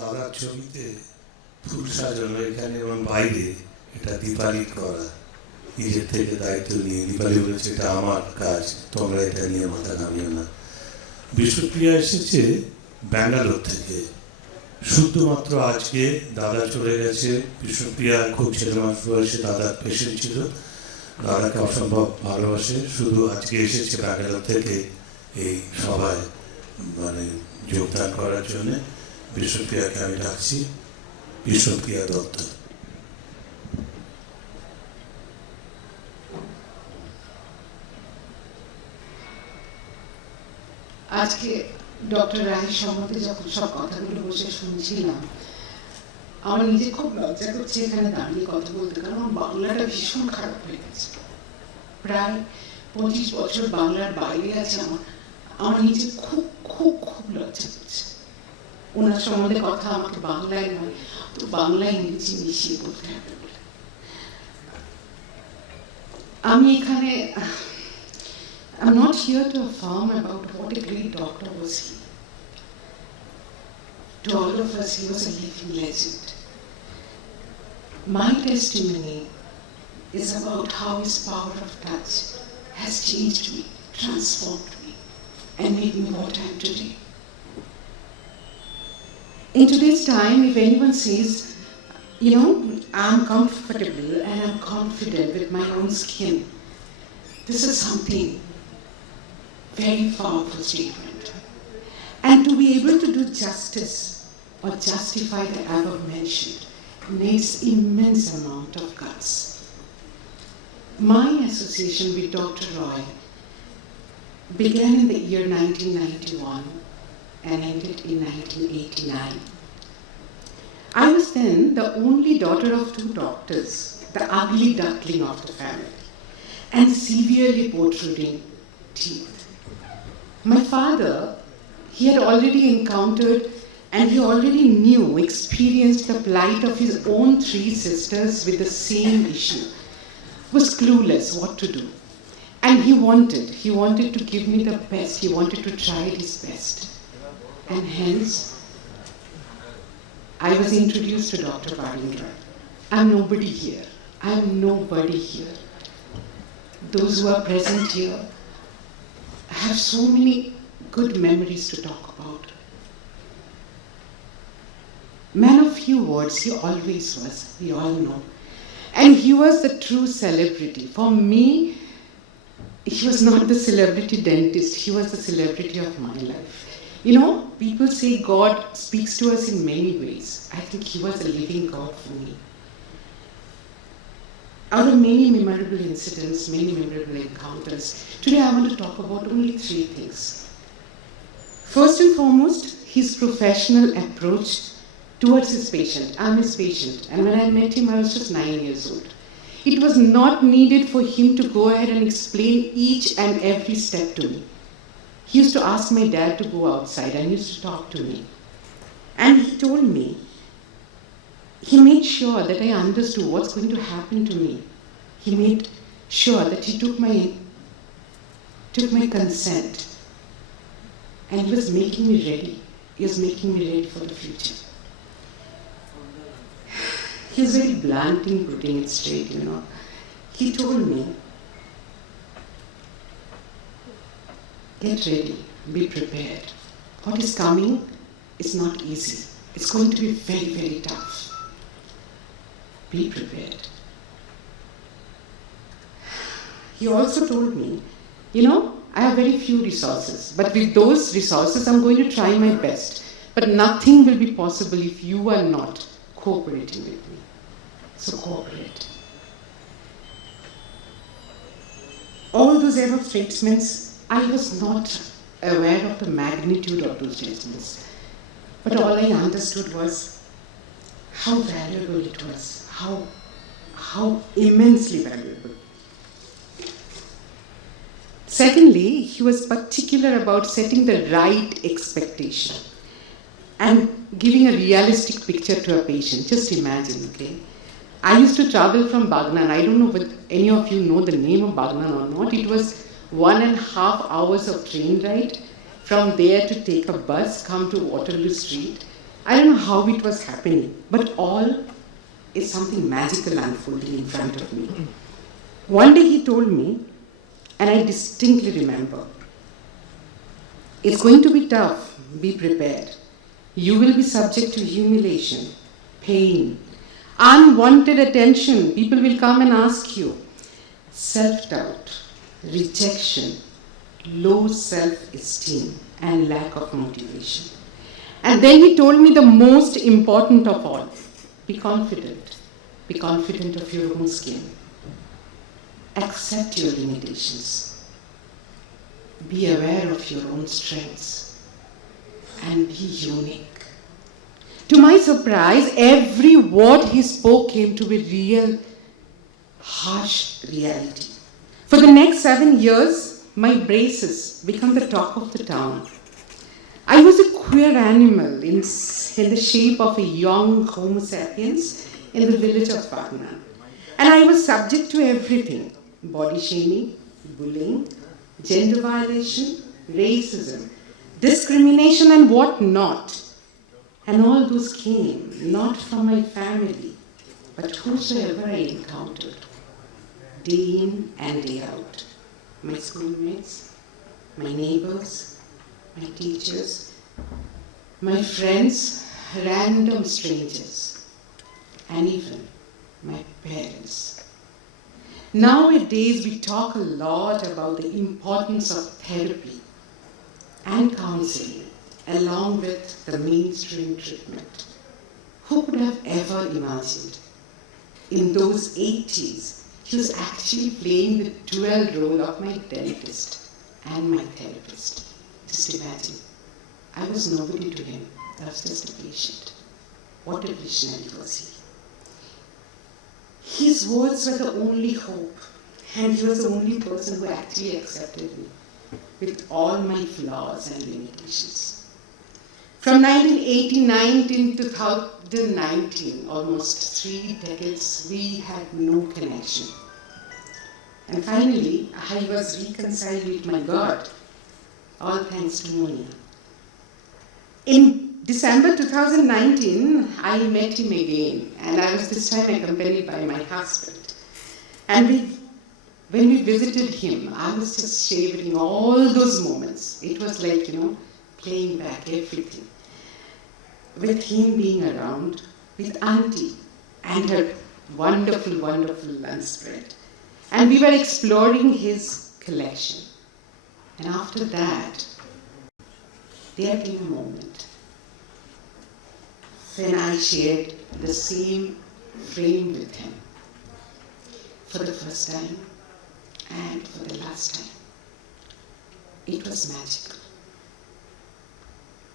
দাদার ছবিতে ফুল সাজানো এখানে এবং বাইরে এটা দীপালি করা, নিজের থেকে দায়িত্ব নিয়ে দীপালি বলেছে এটা আমার কাজ, তোমরা এটা নিয়ে মাথা ঘামিও না। বিষ্ণুপ্রিয়া এসেছে ব্যাঙ্গালোর থেকে, শুধুমাত্র আজকে দাদা চলে গেছে। বিষ্ণুপ্রিয়া খুব ছেলে মানুষ বয়সে দাদার পেশেন্ট ছিল, দাদাকে অসম্ভব ভালোবাসে, শুধু আজকে এসেছে ব্যাঙ্গালোর থেকে এই সভায় মানে যোগদান করার জন্য। বিষ্ণুপ্রিয়াকে আমি ডাকছি, বিষ্ণুপ্রিয়া দত্ত। আজকে ডক্টর রায়ের সম্বন্ধে যখন সব কথাগুলো বসে শুনছিলাম, আমার নিজে খুব লজ্জা করছে এখানে দাঁড়িয়ে কথা বলতে, কারণ আমার বাংলাটা ভীষণ খারাপ হয়ে গেছে। প্রায় 25 বছর বাংলার বাইরে আছে, আমার নিজে খুব খুব খুব লজ্জা করছে ওনার সম্বন্ধে কথা আমাকে বাংলায় নয় তো বাংলায় ইংরেজি মিশিয়ে বলতে হবে বলে। আমি এখানে I'm not here to affirm about what a great doctor was he. To all of us, he was a living legend. My testimony is about how his power of touch has changed me, transformed me, and made me what I am today. In today's time, if anyone says, you know, I'm comfortable and I'm confident with my own skin, this is something very powerful statement. And to be able to do justice or justify the above mentioned needs immense amount of guts. My association with Dr. Roy began in the year 1991 and ended in 1989. I was then the only daughter of 2 doctors, the ugly duckling of the family, and severely protruding teeth. My father, he had already encountered and he already experienced the plight of his own 3 sisters with the same issue, was clueless what to do. And he wanted to give me the best, he wanted to try his best. And hence, I was introduced to Dr. Barin. I'm nobody here. Those who are present here I have so many good memories to talk about. Man of few words, he always was, we all know. And he was the true celebrity. For me, he was not the celebrity dentist, he was the celebrity of my life. You know, people say God speaks to us in many ways. I think he was a living God for me. Out of many memorable incidents, many memorable encounters, today I want to talk about only 3 things. First and foremost, his professional approach towards his patient. I'm his patient, and when I met him, I was just 9 years old. It was not needed for him to go ahead and explain each and every step to me. He used to ask my dad to go outside and used to talk to me. And he told me, he made sure that I understood what's going to happen to me. He made sure that he took my consent. And he was making me ready. He was making me ready for the future. He was very blunt in putting it straight, you know. He told me, get ready, be prepared. What is coming is not easy. It's going to be very, very tough. Be prepared. He also told me, you know, I have very few resources, but with those resources, I'm going to try my best. But nothing will be possible if you are not cooperating with me. So cooperate. All those above statements, I was not aware of the magnitude of those statements. But all I understood was how valuable it was, how immensely valuable. Secondly, he was particular about setting the right expectation and giving a realistic picture to a patient. Just imagine, okay? I used to travel from Bagnan. I don't know if any of you know the name of Bagnan or not. It was 1.5 hours of train ride. From there to take a bus, come to Waterloo Street. I don't know how it was happening, but all is something magical unfolding in front of me. One day he told me, and I distinctly remember, it's going to be tough, be prepared. You will be subject to humiliation, pain, unwanted attention. People will come and ask you. Self-doubt, rejection, low self-esteem, and lack of motivation. And then he told me the most important of all, be confident. Be confident of your own skin. Accept your limitations. Be aware of your own strengths. And be unique. To my surprise, every word he spoke came to be real, harsh reality. For the next 7 years, my braces became the talk of the town. I was a queer animal in the shape of a young Homo sapiens in the village of Barin. And I was subject to everything: body shaming, bullying, gender violation, racism, discrimination, and what not. And all those came not from my family, but whosoever I encountered, day in and day out. My schoolmates, my neighbors, my teachers, my friends, random strangers, and even my parents. Nowadays, we talk a lot about the importance of therapy and counseling along with the mainstream treatment. Who could have ever imagined? In those 80s, he was actually playing the dual role of my dentist and my therapist. Just imagine, I was nobody to him. I was just a patient. What a visionary was he. His words were the only hope, and he was the only person who actually accepted me with all my flaws and limitations. From 1989 to 2019, almost 3 decades, we had no connection. And finally, I was reconciled with my God, all thanks to Monia. In December 2019, I met him again, and I was this time accompanied by my husband. And when we visited him, I was just savoring all those moments. It was like, playing back everything. With him being around, with Auntie and her wonderful, wonderful lunch spread. And we were exploring his collection. And after that, there came a moment when I shared the same frame with him for the first time and for the last time. It was magical.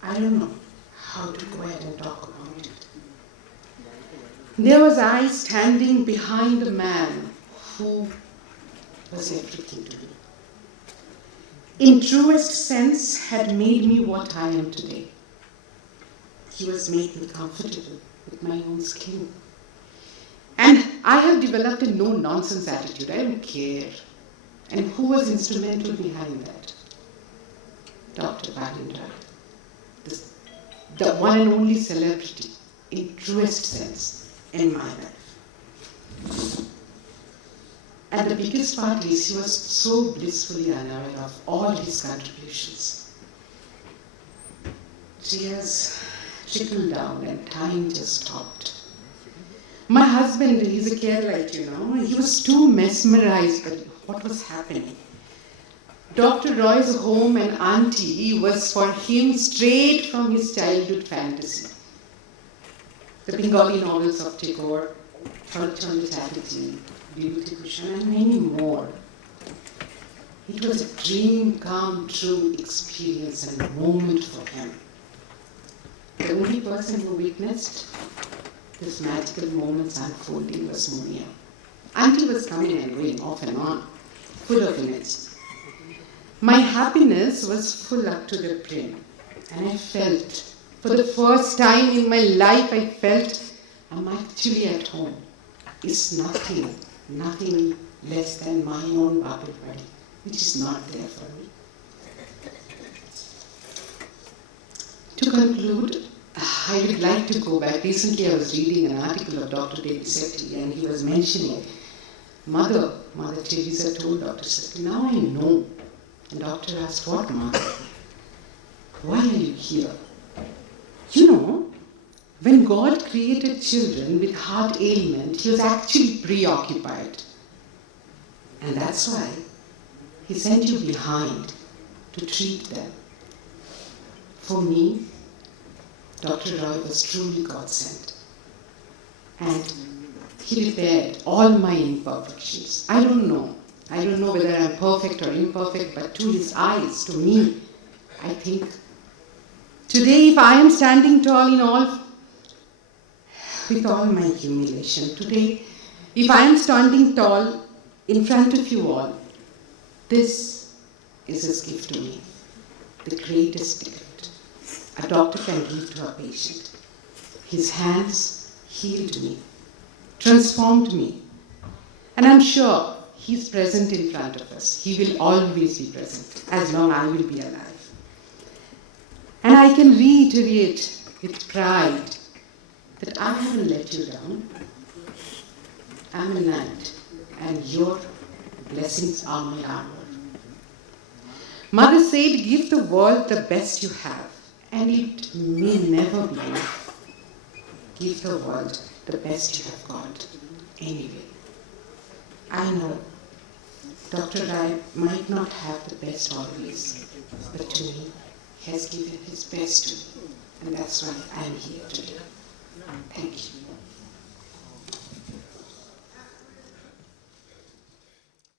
I don't know how to go ahead and talk about it. There was I standing behind the man who was everything to me. In truest sense, had made me what I am today. He was made me comfortable with my own skin. And I have developed a no-nonsense attitude. I don't care. And who was instrumental behind that? Dr. Barin, the one and only celebrity in truest sense in my life. And the biggest part is he was so blissfully unaware of all his contributions. Tears trickled down and time just stopped. My husband, he's a Keralite, he was too mesmerized by what was happening. Dr. Roy's home and Auntie was for him straight from his childhood fantasy. The Bengali novels of Tagore, Chandra Chatterjee, Bishnupriya, and many more. It was a dream come true experience and moment for him. The only person who witnessed this magical moments unfolding was Monia. Auntie was coming and going off and on, full of energy. My happiness was full up to the brim, and I felt, for the first time in my life, I felt I'm actually at home. It's nothing less than my own bubble buddy, which is not there for me. To conclude, I would like to go back. Recently I was reading an article of Dr. David Sethi, and he was mentioning Mother Teresa told Dr. Sethi, now I know. And doctor asked, what, Mother? Why are you here? You know, when God created children with heart ailment, he was actually preoccupied. And that's why he sent you behind to treat them. For me, Dr. Roy was truly God sent. And he repaired all my imperfections. I don't know whether I'm perfect or imperfect, but to his eyes, to me, I think today if I am standing tall with all my humiliation, today if I am standing tall in front of you all, this is his gift to me, the greatest gift a doctor can give to a patient. His hands healed me, transformed me, and I'm sure he's present in front of us. He will always be present as long as I will be alive. And I can reiterate with pride that I haven't let you down. I'm a knight, and your blessings are my armor. Mother said, give the world the best you have, and it may never be enough. Give the world the best you have got anyway. I know Dr. Rai might not have the best always, but to me, he has given his best to me, and that's why I'm here today. Thank you.